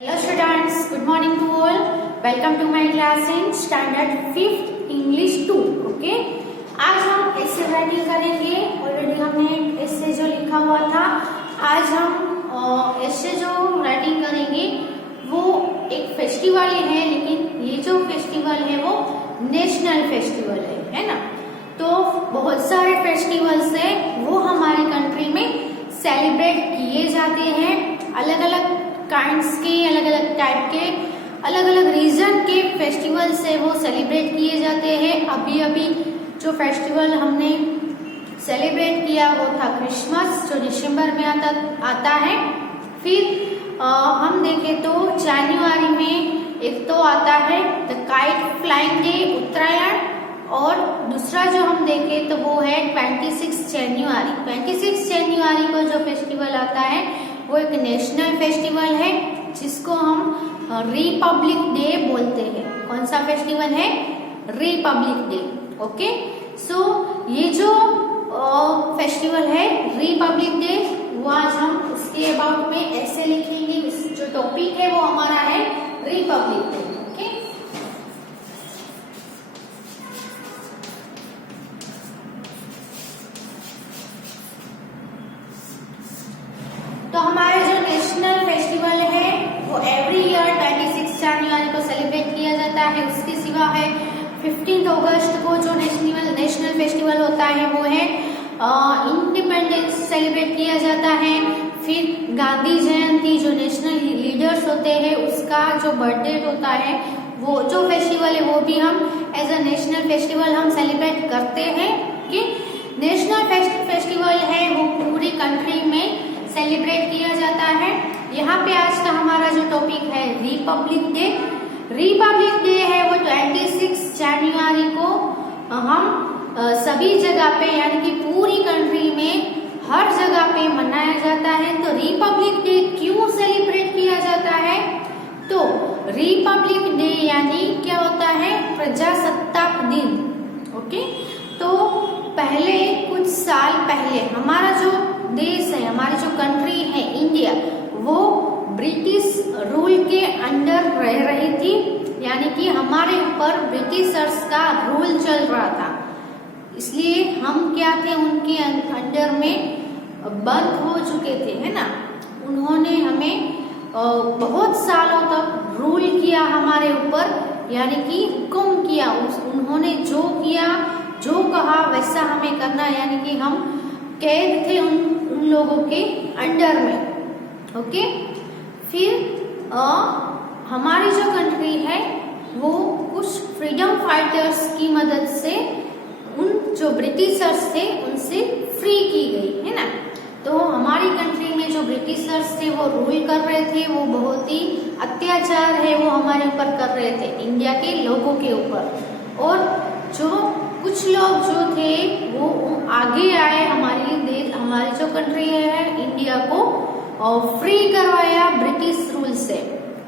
Hello students, good morning to all. Welcome to my class in standard 5th English 2. Okay, आज हम ऐसे writing करेंगे. Already हमने ऐसे जो लिखा हुआ था, आज हम ऐसे जो राइटिंग करेंगे वो एक फेस्टिवल है, लेकिन ये जो फेस्टिवल है वो नेशनल फेस्टिवल है ना. तो बहुत सारे फेस्टिवल्स है वो हमारी कंट्री में सेलिब्रेट किए जाते हैं. अलग अलग काइंड्स के, अलग अलग टाइप के, अलग अलग रीजन के फेस्टिवल से वो सेलिब्रेट किए जाते हैं. अभी अभी जो फेस्टिवल हमने सेलिब्रेट किया वो था क्रिसमस, जो दिसंबर में आता है. फिर हम देखें तो जनवरी में एक तो आता है द काइट फ्लाइंग डे, उत्तरायण. और दूसरा जो हम देखें तो वो है 26 जनवरी. 26 जनवरी को जो फेस्टिवल आता है वो एक नेशनल फेस्टिवल है जिसको हम रिपब्लिक डे बोलते हैं. कौन सा फेस्टिवल है? Republic day. ओके, सो ये जो फेस्टिवल है रिपब्लिक डे, वो आज हम उसके अबाउट में ऐसे लिखेंगे. जो टॉपिक है वो हमारा है रिपब्लिक डे. ओके, तो हमारे जो नेशनल फेस्टिवल है वो एवरी ईयर 26 जनवरी को सेलिब्रेट किया जाता है. उसके सिवा है 15 अगस्त को जो नेशनल फेस्टिवल होता है वो है इंडिपेंडेंस सेलिब्रेट किया जाता है. फिर गांधी जयंती, जो नेशनल लीडर्स होते हैं उसका जो बर्थडे होता है, वो जो फेस्टिवल है वो भी हम एज अ नेशनल फेस्टिवल हम सेलिब्रेट करते हैं. कि नेशनल फेस्टिवल है वो पूरी कंट्री में सेलिब्रेट किया जाता है. यहाँ पे आज का हमारा जो टॉपिक है रिपब्लिक डे. रिपब्लिक डे है वो 26 जनवरी को हम सभी जगह पे, यानी कि पूरी कंट्री में हर जगह पे मनाया जाता है. तो रिपब्लिक डे क्यों सेलिब्रेट किया जाता है? तो रिपब्लिक डे यानी क्या होता है? प्रजासत्ताक दिन. ओके, तो पहले कुछ साल पहले हमारा जो देश है, हमारी जो कंट्री है इंडिया, वो ब्रिटिश रूल के अंडर रह रही थी. यानी कि हमारे ऊपर ब्रिटिशर्स का रूल चल रहा था, इसलिए हम क्या थे, उनके अंडर में बंद हो चुके थे, है ना. उन्होंने हमें बहुत सालों तक रूल किया हमारे ऊपर, यानी कि हुक्म किया. उन्होंने जो किया, जो कहा वैसा हमें करना, यानी कि हम कैद थे उन लोगों के अंडर में. ओके, फिर हमारी जो कंट्री है वो कुछ फ्रीडम फाइटर्स की मदद से उन जो ब्रिटिशर्स थे उनसे फ्री की गई, है ना. तो हमारी कंट्री में जो ब्रिटिशर्स थे वो रूल कर रहे थे, वो बहुत ही अत्याचार है वो हमारे ऊपर कर रहे थे, इंडिया के लोगों के ऊपर. और जो कुछ लोग जो थे वो आगे आए, हमारी जो कंट्री है इंडिया को फ्री करवाया ब्रिटिश रूल से.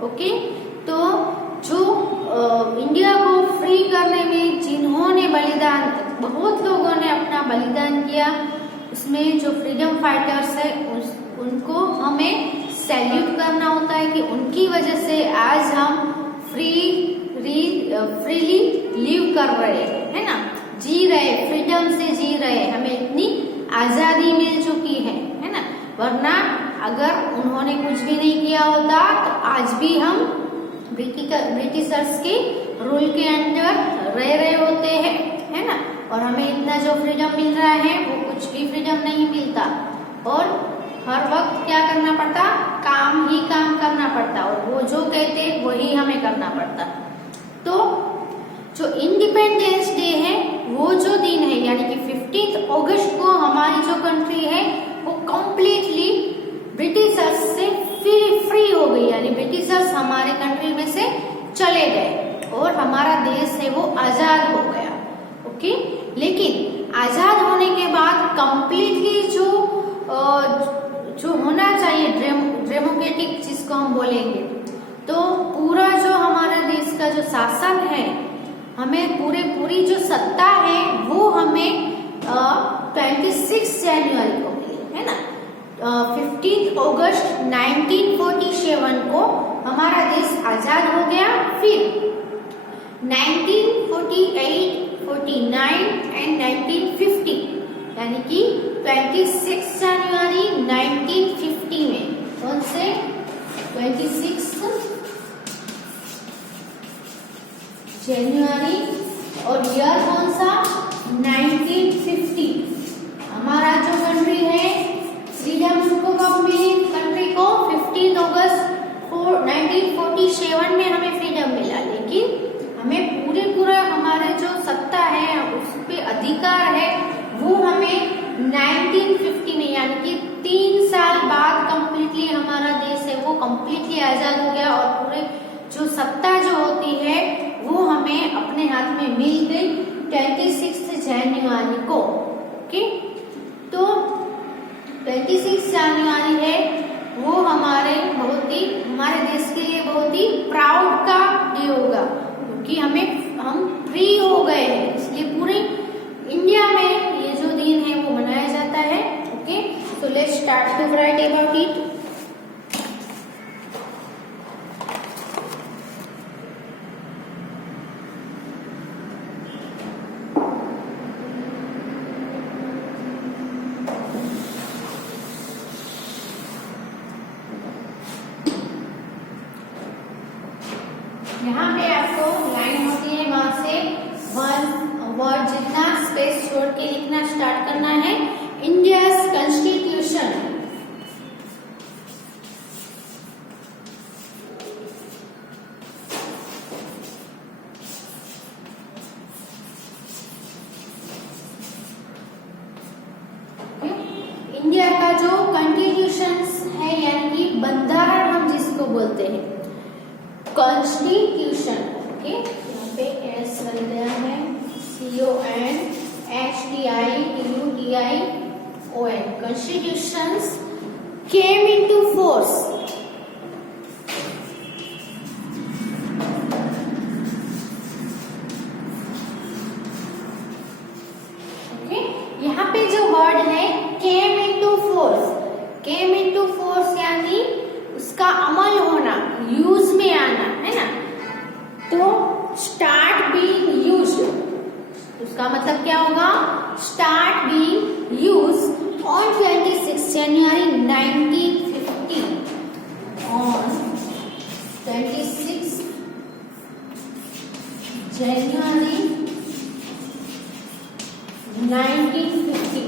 ओके, तो जो इंडिया को फ्री करने में जिन्होंने बलिदान, बहुत लोगों ने अपना बलिदान किया, उसमें जो फ्रीडम फाइटर्स है उनको हमें सैल्यूट करना होता है कि उनकी वजह से आज हम फ्रीली लिव कर रहे हैं, है ना. जी रहे, फ्रीडम से जी रहे, हमें इतनी आजादी मिल चुकी है ना. वरना अगर उन्होंने कुछ भी नहीं किया होता तो आज भी हम ब्रिटिशर्स के रूल के अंडर रह रहे होते हैं, है ना. और हमें इतना जो फ्रीडम मिल रहा है वो कुछ भी फ्रीडम नहीं मिलता. और हर वक्त क्या करना पड़ता? काम ही काम करना पड़ता, और वो जो कहते वही हमें करना पड़ता. तो जो इंडिपेंडेंस डे है वो जो दिन है, यानी कि 15 अगस्त को हमारी जो कंट्री है वो कम्प्लीटली ब्रिटिशर्स से फ्री हो गई, यानी ब्रिटिशर्स हमारे कंट्री में से चले गए और हमारा देश है वो आजाद हो गया. ओके, लेकिन आजाद होने के बाद कम्प्लीटली जो होना चाहिए डेमोक्रेटिक, जिसको हम बोलेंगे, तो पूरा जो हमारा देश का जो शासन है, हमें पूरी जो सत्ता है वो हमें 26 जनवरी को मिली, है ना. 15 अगस्त 1947 को हमारे 1948, 49 एंड 1950, यानी कि 26 जनवरी 1950 में, कौन से 26 जनवरी, और ईयर कौन सा 1950। हमारा जो कंट्री है फ्रीडम को कब मिली, कंट्री को 15 अगस्त 1947 में हमें फ्रीडम मिला, लेकिन हमें पूरा हमारे जो सत्ता है, उस पे अधिकार है, वो हमें 1950 में, यानी कि 3 साल बाद कंप्लीटली हमारा देश है वो कंप्लीटली आजाद हो गया, और पूरे जो सत्ता जो होती है वो हमें अपने हाथ में मिल गई 26 जनवरी को। ओके, तो 26 जनवरी है वो हमारे देश के लिए बहुत ही प्राउड का डे होगा, क्योंकि हम फ्री हो गए हैं, इसलिए पूरे इंडिया में ये जो दिन है वो मनाया जाता है। Okay, so let's start to write about it. यहाँ पे आपको लाइन होती है, वहां से वन वर्ड जितना स्पेस छोड़ के लिखना स्टार्ट करना है। इंडियाज कॉन्स्टिट्यूशन, इंडिया का जो कॉन्स्टिट्यूशन है, यानी कि बंधारण हम जिसको बोलते हैं, कॉन्स्टिट्यूशन। ओके, यहाँ पे एस बन गया है, CONSTITUTION, constitutions came into force. Okay, यहाँ पे जो वर्ड है came into force, came into force यानी उसका अमल होना, यूज में आना, है ना। तो स्टार्ट बीइंग यूज्ड, उसका मतलब क्या होगा, start being used on 26 January 1950, on 26 जनवरी 1950।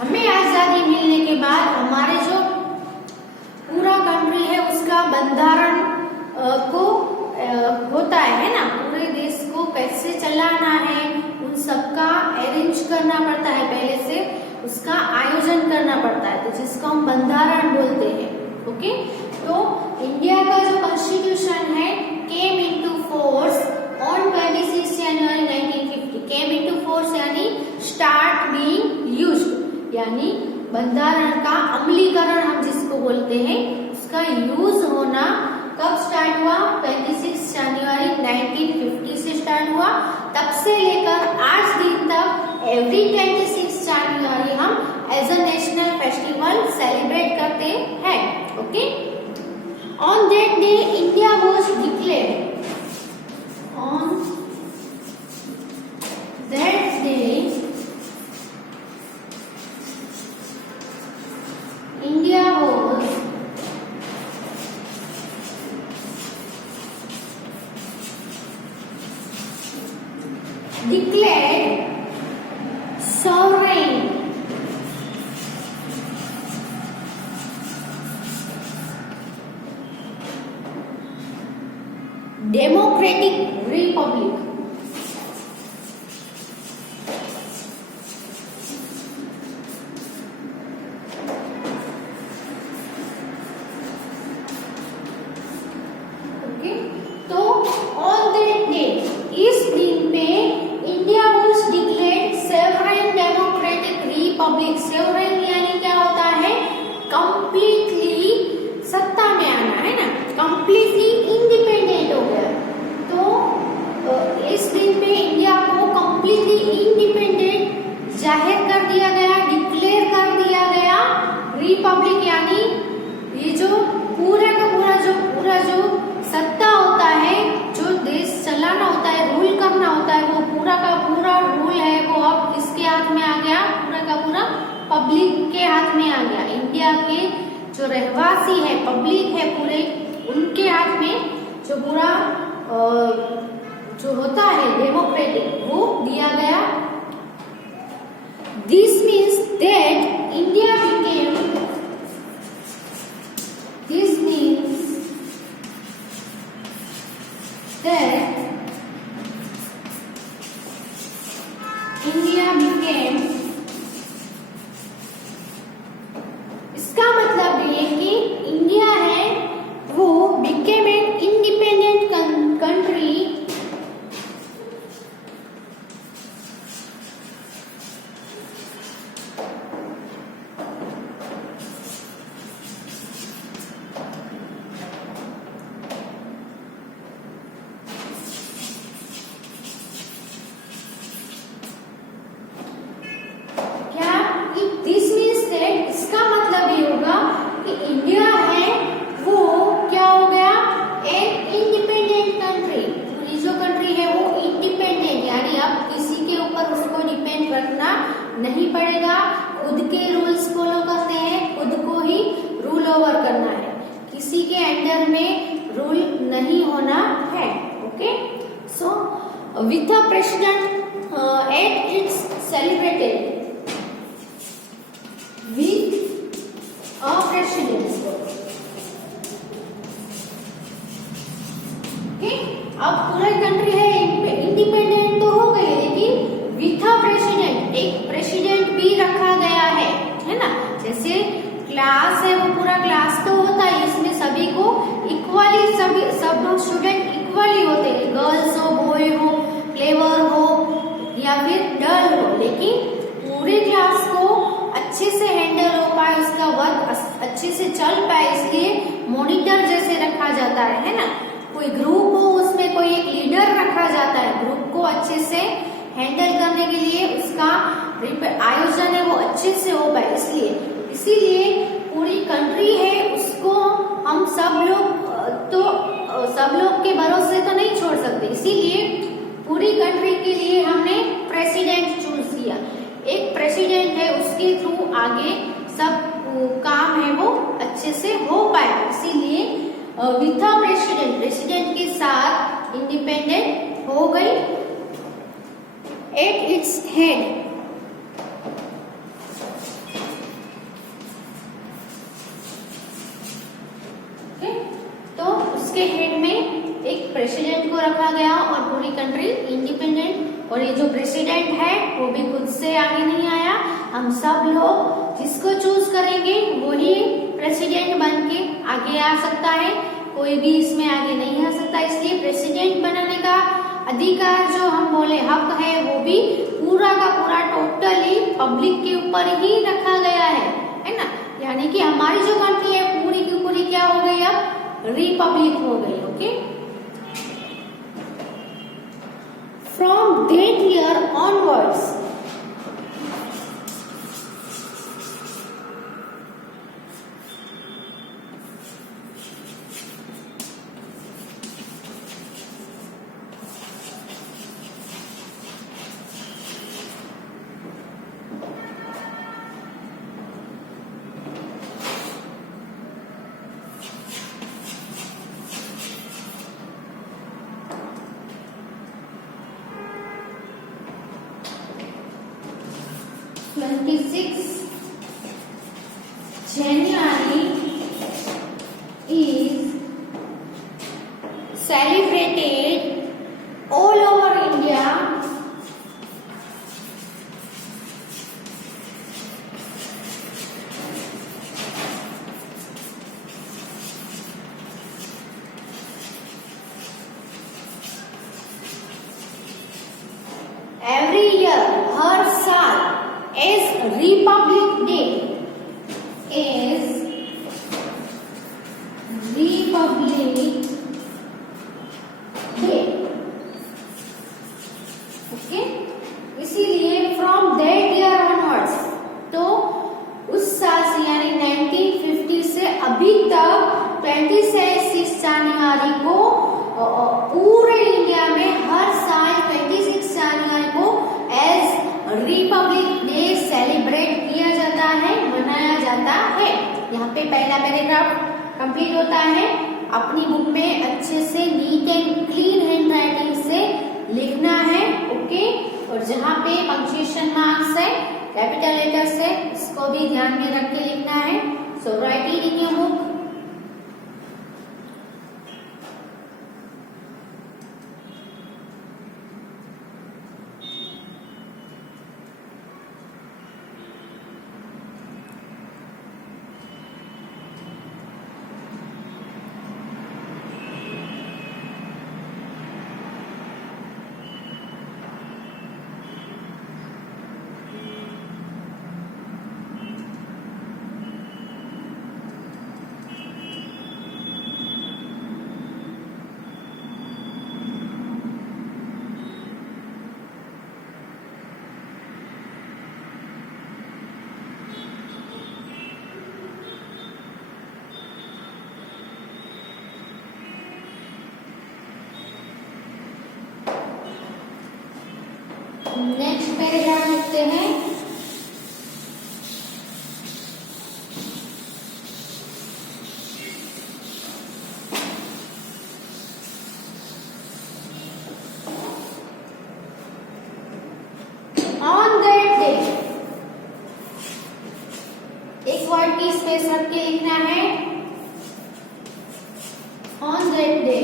हमें आजादी मिलने के बाद हमारे जो पूरा कंट्री है उसका बंधारण को होता है ना, पूरे देश को कैसे चलाना है उन सबका अरेंज करना पड़ता है, पहले से उसका आयोजन करना पड़ता है, तो जिसको हम बंधारण बोलते हैं। ओके, तो इंडिया का जो कॉन्स्टिट्यूशन है came into force on 26 January 1950। Came into force यानी स्टार्ट बीइंग यूज्ड, यानी बंधारण का अमलीकरण हम जिसको बोलते हैं, उसका यूज होना कब स्टार्ट हुआ, 26 जनवरी 1950 से स्टार्ट हुआ। तब से लेकर आज दिन तक एवरी 26 जनवरी हम as a national festival celebrate करते हैं। Okay, on that day India was declared, on that day India was declared sovereign, democratic republic। तो ऑन दैट डे, इस दिन पे India was declared sovereign democratic republic. Sovereign यानी क्या होता है, कंप्लीटली सत्ता में आना, है ना, कंप्लीटली इंडिपेंडेंट हो गया। तो इस दिन पे इंडिया को कंप्लीटली इंडिपेंडेंट जाहिर कर दिया गया, डिक्लेयर कर दिया गया। रिपब्लिक यानी ये जो पूरा का पूरा जो सत्ता होता है, जो देश चलाना उनके हाथ में आ गया। इंडिया के जो रहवासी है, पब्लिक है पूरे, उनके हाथ में जो पूरा जो होता है डेमोक्रेटिक, वो दिया गया। This means that India became, this means that India became, इसका मतलब ये कि इंडिया है वो बिकेम एन इंडिपेंडेंट कंट्री रखना नहीं पड़ेगा, खुद के रूल्स फॉलो करते हैं, खुद को ही रूल ओवर करना है, किसी के अंडर में रूल नहीं होना है। Okay, so with the president at its celebrated with a president. Okay, अब पूरा कंट्री है इंडिपेंडेंट तो हो गई, लेकिन विथ अ प्रेसिडेंट, एक प्रेसिडेंट भी रखा गया है ना। जैसे क्लास है वो पूरा क्लास तो होता है, इसमें सभी को इक्वली, सब स्टूडेंट इक्वली होते हैं, गर्ल्स हो, बॉय हो, क्लेवर हो या फिर डल हो, लेकिन पूरे क्लास को अच्छे से हैंडल हो पाए, उसका वर्क अच्छे से चल पाए, इसलिए मॉनिटर जैसे रखा जाता है ना। कोई ग्रुप हो उसमें कोई एक लीडर रखा जाता है, ग्रुप को अच्छे से हैंडल करने के लिए उसका आयोजन है वो अच्छे से हो पाए, इसीलिए पूरी कंट्री है उसको हम सब लोग के भरोसे तो नहीं छोड़ सकते, इसीलिए पूरी कंट्री के लिए हमने प्रेसिडेंट चूज किया। एक प्रेसिडेंट है, उसके थ्रू आगे सब काम है वो अच्छे से हो पाए, इसीलिए विथ अ प्रेसिडेंट के साथ इंडिपेंडेंट हो गई। एट इट्स हेड, ओके, तो उसके हेड में एक प्रेसिडेंट को रखा गया और पूरी कंट्री इंडिपेंडेंट। और ये जो प्रेसिडेंट है वो भी खुद से आगे नहीं आया, हम सब लोग जिसको चूज करेंगे वही प्रेसिडेंट बन के आगे आ सकता है, कोई भी इसमें आगे नहीं आ सकता। इसलिए प्रेसिडेंट बनाने का अधिकार जो हम बोले हक है, वो भी पूरा का पूरा टोटली पब्लिक के ऊपर ही रखा गया है ना। यानी कि हमारी जो कंट्री है पूरी की पूरी क्या हो गई, अब रिपब्लिक हो गई। Okay, from that year onwards January is celebrated all over India every year, हर साल as Republic Day, as Republic Day। Okay, इसीलिए फ्रॉम दैट ईयर ऑनवर्ड्स, तो उस साल से यानी 1950 से अभी तक 26 जनवरी को पूरे इंडिया में हर साल 26 जनवरी को एज रिपब्लिक डे सेलिब्रेट किया जाता है। पे पहला पैराग्राफ कंप्लीट होता है। अपनी बुक में अच्छे से neat and clean handwriting से लिखना है, ओके। और जहाँ पे पंक्चुएशन मार्क्स है, कैपिटल लेटर्स है, इसको भी ध्यान में रख के लिखना है। So write it in your book. Next paragraph लिखते हैं। ऑन दैट डे, एक वर्ड की स्पेस रख के लिखना है। ऑन दैट डे,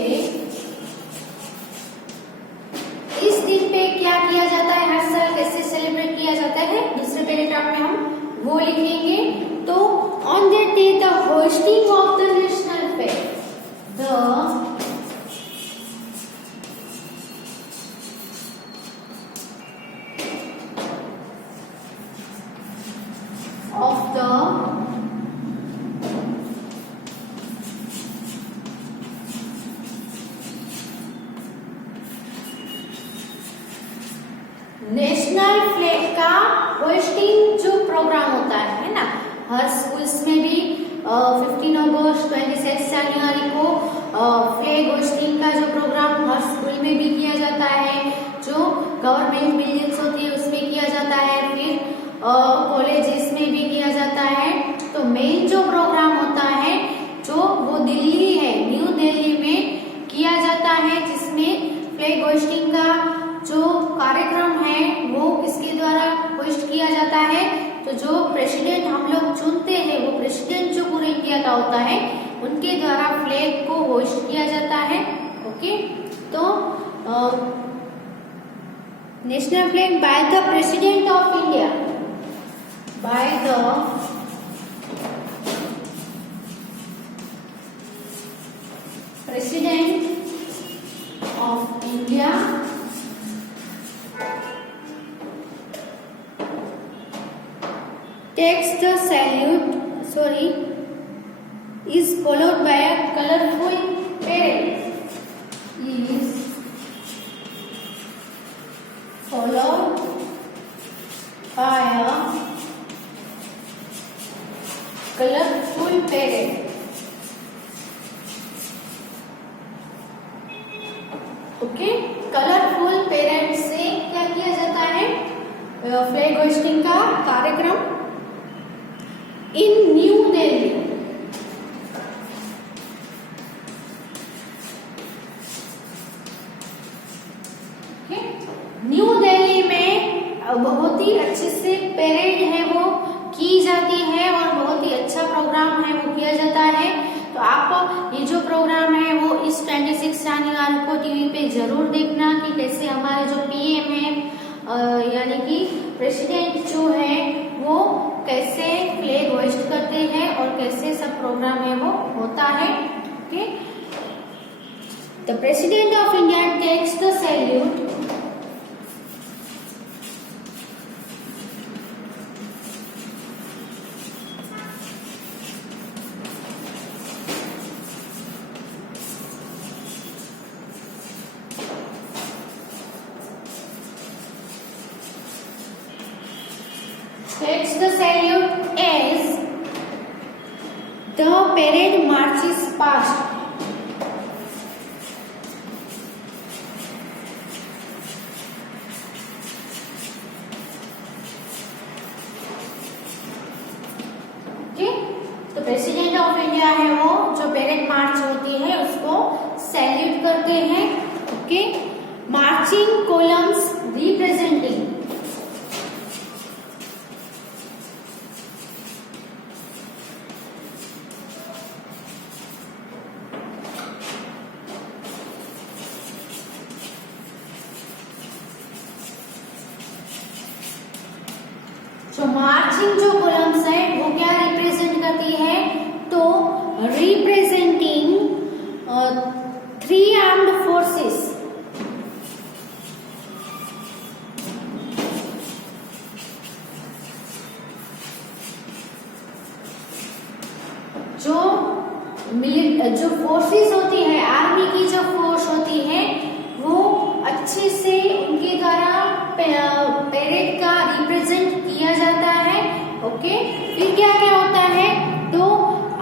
इस दिन पे क्या किया जाता है, हर साल कैसे सेलिब्रेट किया जाता है, दूसरे पैराग्राफ में हम वो लिखेंगे। तो on that day the hosting of the national fair, the of the national flag का होस्टिंग जो प्रोग्राम होता है ना, हर स्कूल्स में भी 15 अगस्त 26 जनवरी को फ्लैग होस्टिंग का जो प्रोग्राम हर स्कूल में भी किया जाता है। जो गवर्नमेंट बिल्डिंग्स होती है उसमें किया जाता है, फिर कॉलेजेस में भी किया जाता है। तो मेन जो प्रोग्राम होता है जो वो दिल्ली है, न्यू दिल्ली में किया जाता है, जिसमें फ्लैग होस्टिंग का जो कार्यक्रम है वो किसके द्वारा होस्ट किया जाता है। तो जो प्रेसिडेंट हम लोग चुनते हैं, वो प्रेसिडेंट जो पूरे इंडिया का होता है, उनके द्वारा फ्लैग को होस्ट किया जाता है, ओके। तो national flag by the president of India, by the President of India takes the salute, is followed by a colorful parade, is followed by a colourful parade, okay. Colourful parade से क्या किया जाता है, flag hosting का कार्यक्रम in New Delhi, okay. New Delhi में बहुत ही अच्छे से पैरेड है वो की जाती है और बहुत ही अच्छा प्रोग्राम है वो किया जाता है। तो आप ये जो प्रोग्राम है वो इस 26 जनवरी को टीवी पे जरूर देखना कि कैसे हमारे जो पीएम है यानी कि प्रेसिडेंट जो है वो कैसे फ्लैग होस्ट करते हैं और कैसे सब प्रोग्राम है वो होता है, okay. The president of India takes the salute, takes the salute as the parade marches past. Okay, तो president okay, marching columns representing जो मार्चिंग जो कॉलम्स है वो क्या रिप्रेजेंट करती है, तो रिप्रेजेंटिंग 3 आर्म्ड फोर्सेस, जो फोर्सेस होती है, आर्मी की जो फोर्स होती है वो अच्छे से उनके द्वारा परेड का रिप्रेजेंट किया जाता है। ओके, फिर क्या क्या होता है, तो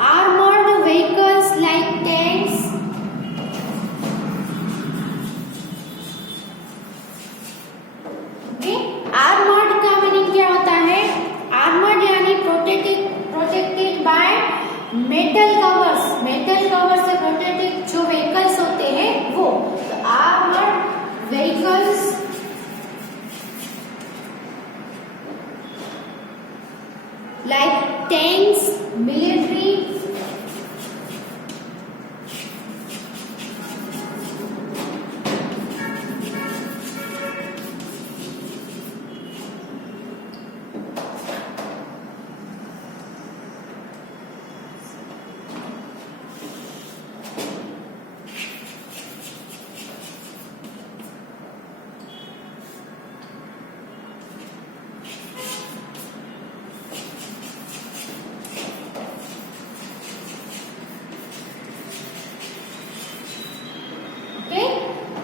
armoured vehicles like tanks, okay, armoured का मीनिंग क्या होता है, आर्मर्ड यानी protected by metal covers, metal cover से प्रोटेक्टेड जो व्हीकल्स होते हैं वो, तो armoured vehicles like tanks, military,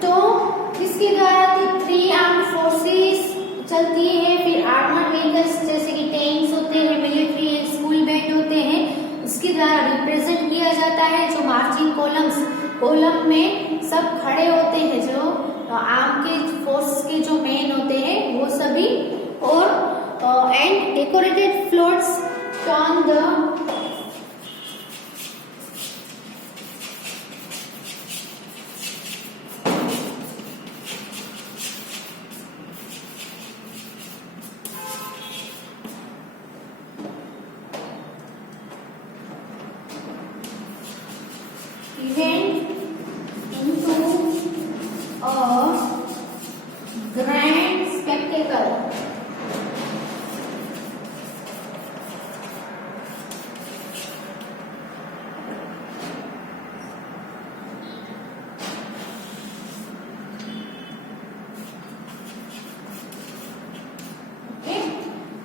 तो इसके द्वारा 3 आर्म्ड फोर्सेस चलती है। फिर आर्मर्ड व्हीकल्स जैसे कि टैंक्स होते हैं, मिलिट्री एंड स्कूल बैंड होते हैं, उसके द्वारा रिप्रेजेंट किया जाता है। जो मार्चिंग कॉलम में सब खड़े होते हैं, जो आर्म के फोर्स के जो मेन होते हैं वो सभी, और and decorated floats turn the event into a grand spectacle.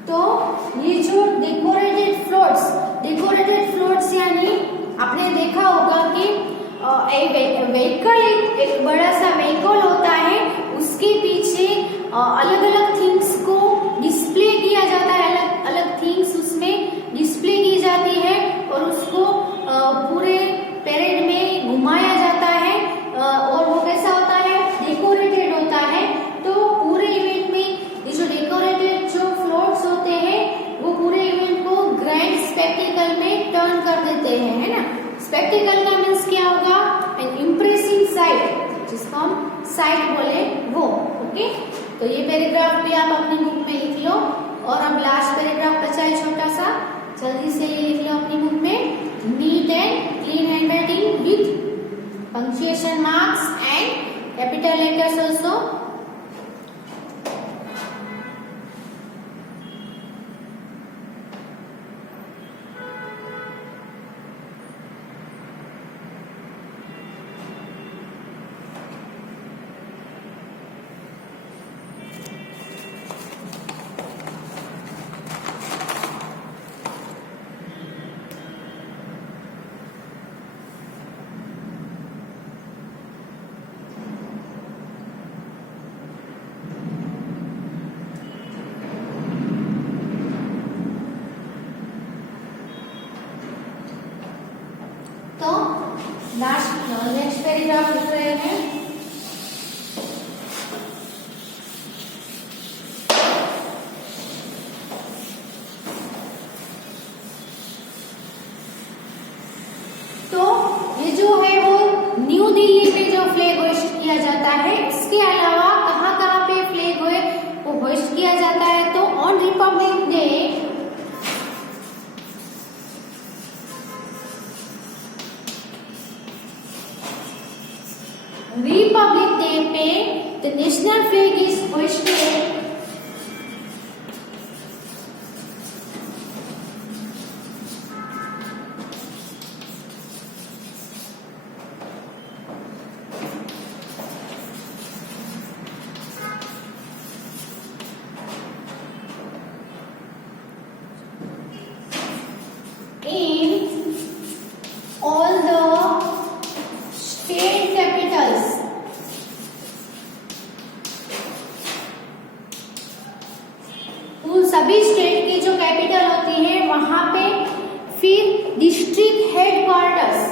तो ये जो डेकोरेटेड फ्लोट्स यानी आपने देखा होगा कि व्हीकल एक बड़ा सा व्हीकल होता है, उसके पीछे अलग अलग थिंग्स को डिस्प्ले किया जाता है, अलग अलग थिंग्स उसमें डिस्प्ले की जाती है और उसको पूरे परेड में घुमाया जाता है, और वो कैसा होता है, डेकोरेटेड होता है। तो पूरे इवेंट में ये जो डेकोरेटेड जो फ्लोट्स होते हैं वो पूरे इवेंट को ग्रैंड स्पेक्टिकल में टर्न कर देते हैं, है ना। स्पेक्टिकल का मीन्स क्या होगा, एन इम्प्रेसिव साइट, जिसको हम साइट बोले वो। ओके, तो ये पैराग्राफ भी आप अपनी बुक में लिख लो, और अब लास्ट पैराग्राफ बचा है छोटा सा, जल्दी से ये लिख लो अपनी बुक में, NEET and clean handwriting with punctuation marks and capital letters also. है। इसके अलावा कहाँ कहाँ पे फ्लैग हुए वो होस्ट किया जाता है, तो ऑन रिपब्लिक डे पे the national flag is hosted in all the state capitals. उन सभी स्टेट की जो कैपिटल होती है वहां पे फिर डिस्ट्रिक्ट हेडक्वार्टर्स,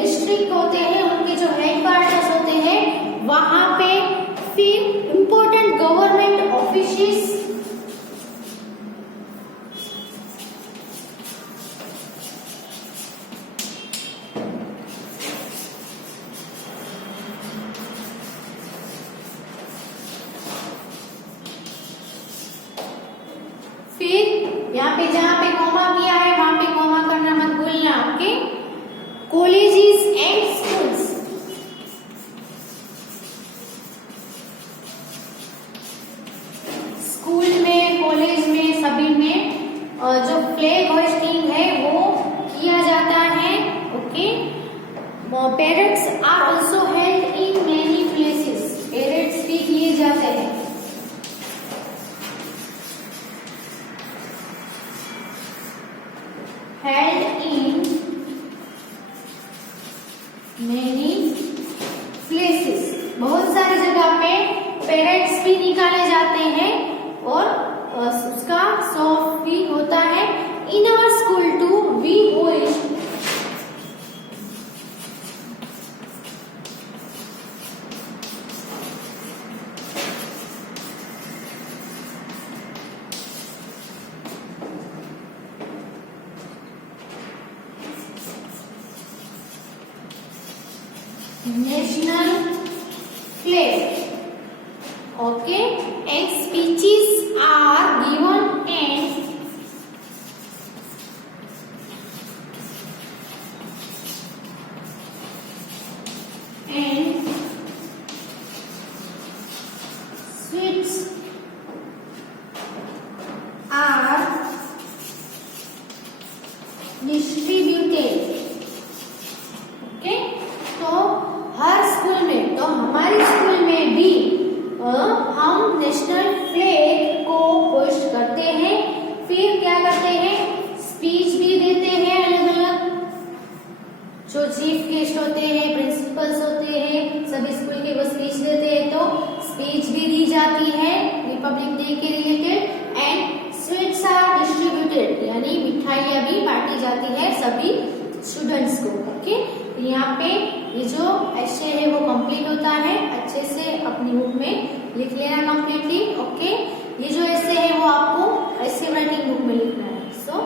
डिस्ट्रिक्ट होते हैं, उनके जो हेडक्वार्टर्स होते हैं वहां पे फिर इंपॉर्टेंट गवर्नमेंट ऑफिसेस, फिर यहाँ पे जहाँ पे कॉमा किया है वहां पे कॉमा करना मत भूलना। Okay, colleges and schools, school में कॉलेज में सभी में जो फ्लैग होस्टिंग है वो किया जाता है। Okay, parades are also held in many places, parades भी किए जाते हैं। held in many places, बहुत सारी जगह पे पेरेड्स भी निकाले जाते हैं और उसका शो ऑफ भी होता है। In our school too we host national flag. Okay, and speeches are given and sweets are distributed. Okay, तो हर स्कूल में, तो हमारे स्कूल में भी हम नेशनल फ्लैग को होस्ट करते हैं। फिर क्या करते हैं, स्पीच भी देते हैं अलग अलग, जो चीफ गेस्ट होते हैं, प्रिंसिपल्स होते हैं, सभी स्कूल के वो स्पीच देते हैं, तो स्पीच भी दी जाती है रिपब्लिक डे के रिलेटेड। एंड स्वीट्स आर डिस्ट्रीब्यूटेड, यानी मिठाइयाँ भी बांटी जाती है सभी स्टूडेंट्स को। ओके, यहाँ पे ये जो ऐसे है वो कंप्लीट होता है। अच्छे से अपनी बुक में लिख लेना कंप्लीटली। ओके, ये जो ऐसे है वो आपको ऐसे राइटिंग बुक में लिखना है। So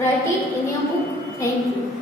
writing in your book. Thank you.